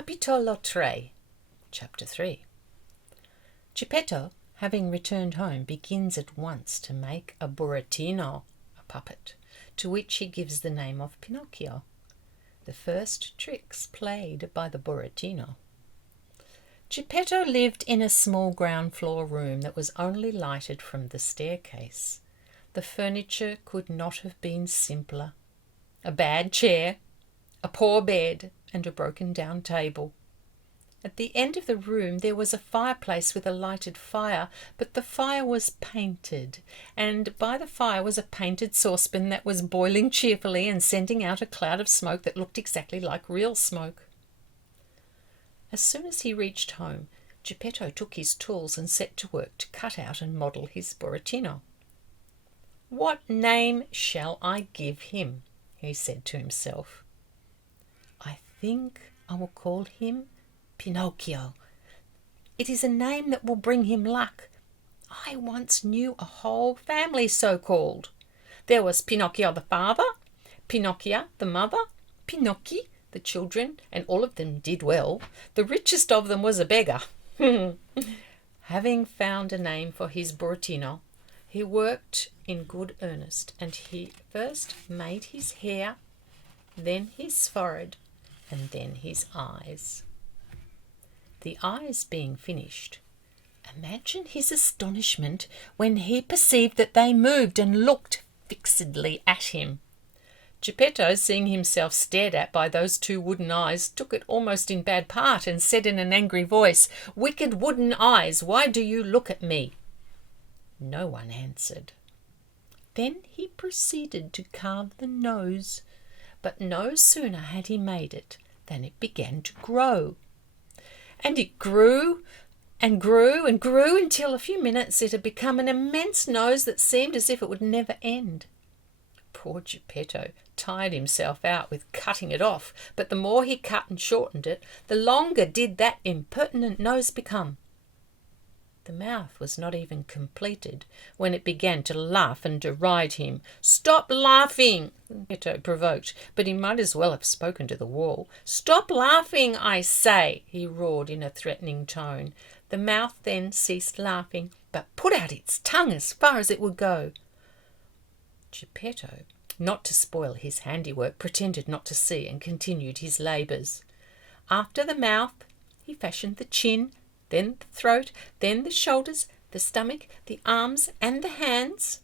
Capitolo 3, Chapter 3. Geppetto, having returned home, begins at once to make a burattino, a puppet, to which he gives the name of Pinocchio. The first tricks played by the burattino. Geppetto lived in a small ground floor room that was only lighted from the staircase. The furniture could not have been simpler. A bad chair, a poor bed, and a broken-down table. At the end of the room there was a fireplace with a lighted fire, but the fire was painted, and by the fire was a painted saucepan that was boiling cheerfully and sending out a cloud of smoke that looked exactly like real smoke. As soon as he reached home, Geppetto took his tools and set to work to cut out and model his burattino. "What name shall I give him?" he said to himself. "I think I will call him Pinocchio. It is a name that will bring him luck. I once knew a whole family so called. There was Pinocchio the father, Pinocchia the mother, Pinocchi the children, and all of them did well. The richest of them was a beggar." Having found a name for his burattino, he worked in good earnest, and he first made his hair, then his forehead, and then his eyes. The eyes being finished, imagine his astonishment when he perceived that they moved and looked fixedly at him. Geppetto, seeing himself stared at by those two wooden eyes, took it almost in bad part and said in an angry voice, "Wicked wooden eyes, why do you look at me?" No one answered. Then he proceeded to carve the nose, but no sooner had he made it than it began to grow. And it grew and grew and grew until a few minutes it had become an immense nose that seemed as if it would never end. Poor Geppetto tired himself out with cutting it off, but the more he cut and shortened it, the longer did that impertinent nose become. The mouth was not even completed when it began to laugh and deride him. "Stop laughing!" Geppetto provoked, but he might as well have spoken to the wall. "Stop laughing, I say!" he roared in a threatening tone. The mouth then ceased laughing, but put out its tongue as far as it would go. Geppetto, not to spoil his handiwork, pretended not to see and continued his labours. After the mouth, he fashioned the chin, then the throat, then the shoulders, the stomach, the arms, and the hands.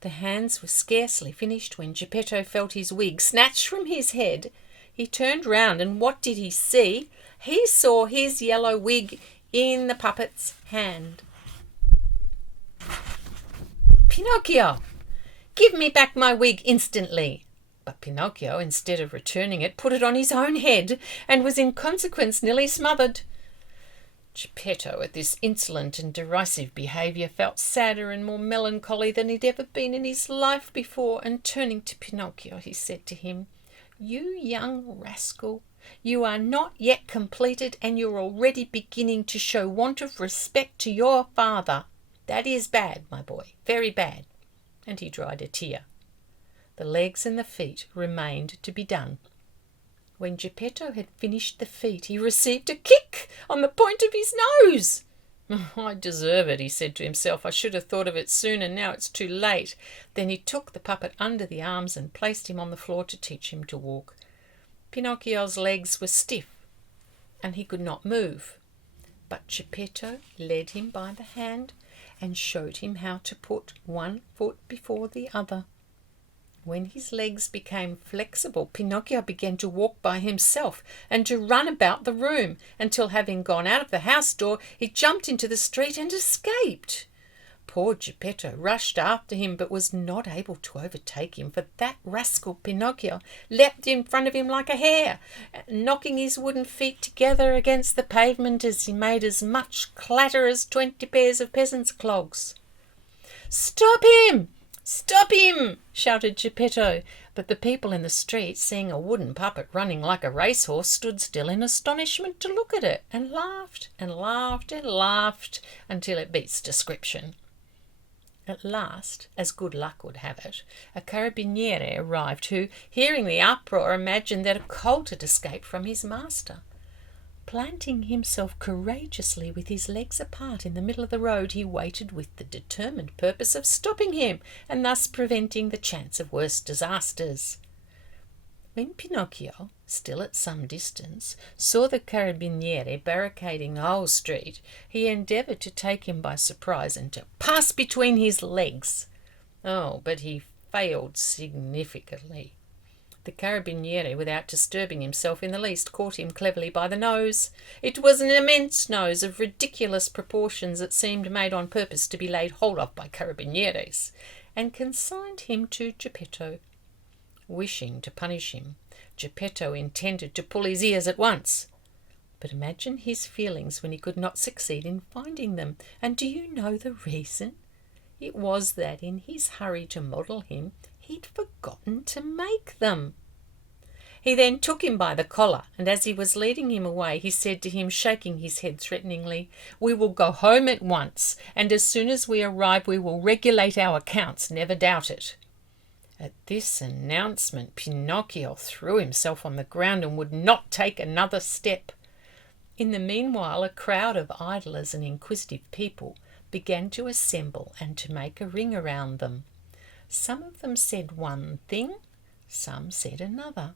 The hands were scarcely finished when Geppetto felt his wig snatched from his head. He turned round, and what did he see? He saw his yellow wig in the puppet's hand. "Pinocchio, give me back my wig instantly!" But Pinocchio, instead of returning it, put it on his own head, and was in consequence nearly smothered. Geppetto, at this insolent and derisive behaviour, felt sadder and more melancholy than he'd ever been in his life before, and turning to Pinocchio, he said to him, "You young rascal, you are not yet completed, and you're already beginning to show want of respect to your father. That is bad, my boy, very bad." And he dried a tear. The legs and the feet remained to be done. When Geppetto had finished the feet, he received a kick on the point of his nose. "I deserve it," he said to himself. "I should have thought of it sooner. Now it's too late." Then he took the puppet under the arms and placed him on the floor to teach him to walk. Pinocchio's legs were stiff, and he could not move. But Geppetto led him by the hand and showed him how to put one foot before the other. When his legs became flexible, Pinocchio began to walk by himself and to run about the room until, having gone out of the house door, he jumped into the street and escaped. Poor Geppetto rushed after him, but was not able to overtake him, for that rascal Pinocchio leapt in front of him like a hare, knocking his wooden feet together against the pavement as he made as much clatter as 20 pairs of peasants' clogs. "Stop him! Stop him!" shouted Geppetto, but the people in the street, seeing a wooden puppet running like a racehorse, stood still in astonishment to look at it, and laughed and laughed and laughed until it beats description. At last, as good luck would have it, a carabiniere arrived who, hearing the uproar, imagined that a colt had escaped from his master. Planting himself courageously with his legs apart in the middle of the road, he waited with the determined purpose of stopping him and thus preventing the chance of worse disasters. When Pinocchio, still at some distance, saw the carabiniere barricading the whole street, he endeavoured to take him by surprise and to pass between his legs. Oh, but he failed significantly. The carabiniere, without disturbing himself in the least, caught him cleverly by the nose. It was an immense nose of ridiculous proportions that seemed made on purpose to be laid hold of by carabiniers, and consigned him to Geppetto. Wishing to punish him, Geppetto intended to pull his ears at once. But imagine his feelings when he could not succeed in finding them. And do you know the reason? It was that in his hurry to model him, he'd forgotten to make them. He then took him by the collar, and as he was leading him away, he said to him, shaking his head threateningly, "We will go home at once, and as soon as we arrive we will regulate our accounts, never doubt it." At this announcement, Pinocchio threw himself on the ground and would not take another step. In the meanwhile, a crowd of idlers and inquisitive people began to assemble and to make a ring around them. Some of them said one thing, some said another.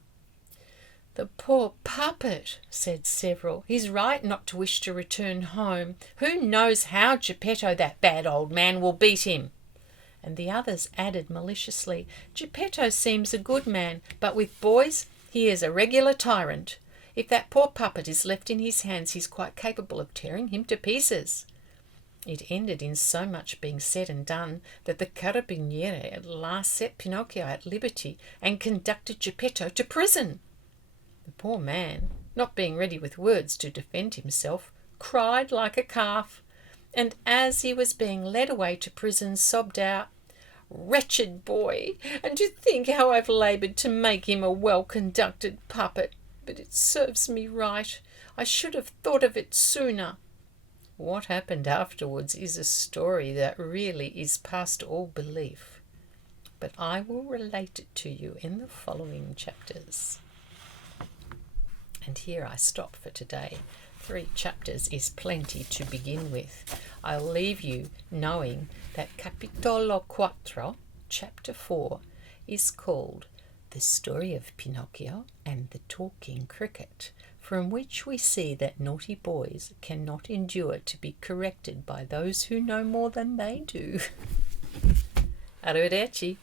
"The poor puppet," said several. "He's right not to wish to return home. Who knows how Geppetto, that bad old man, will beat him?" And the others added maliciously, "Geppetto seems a good man, but with boys he is a regular tyrant. If that poor puppet is left in his hands, he's quite capable of tearing him to pieces." It ended in so much being said and done that the carabiniere at last set Pinocchio at liberty and conducted Geppetto to prison. The poor man, not being ready with words to defend himself, cried like a calf, and as he was being led away to prison, sobbed out, "Wretched boy, and to think how I've laboured to make him a well-conducted puppet, but it serves me right. I should have thought of it sooner." What happened afterwards is a story that really is past all belief, but I will relate it to you in the following chapters. And here I stop for today. 3 chapters is plenty to begin with. I'll leave you knowing that Capitolo 4, chapter 4, is called The Story of Pinocchio and the Talking Cricket, from which we see that naughty boys cannot endure to be corrected by those who know more than they do. Arrivederci.